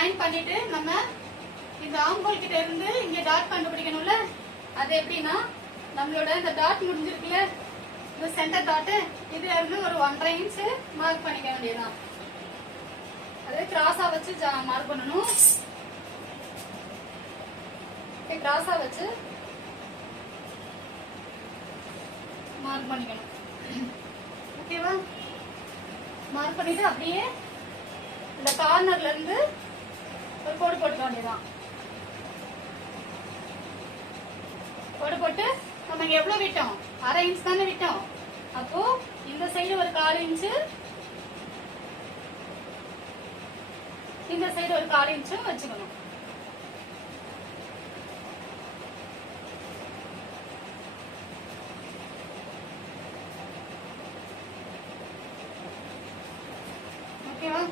Join பண்ணிட்டு நம்ம இந்த ஆம்போல் கிட்ட இருந்து இங்க டாட் கண்டுபிடிக்கணும்ல? அது எப்படின்னா நம்மளோட இந்த டாட் முடிஞ்சிருக்குல்ல? இந்த சென்டர் டாட்டு இதுல இருந்து ஒரு ஒன்றரை இன்ச் மார்க் பண்ணிக்க வேண்டியதுதான். அது கிராஸா வச்சு மார்க் பண்ணணும். கிராஸா வச்சு மார்க் பண்ணிக்கணும். ஓகேவா மார்க் பண்ணிட்டு அப்படியே இந்த கார்னர்ல இருந்து வேண்டியதான் போட்டு போட்டு நம்ம இங்க எவ்வளவு விட்டோம்? அரை இன்ச் தானே விட்டோம். அப்போ இந்த சைடு ஒரு கால் இன்ச்சு இந்த சைடு ஒரு கால் இன்ச்சும் வச்சுக்கணும். ஓகேவா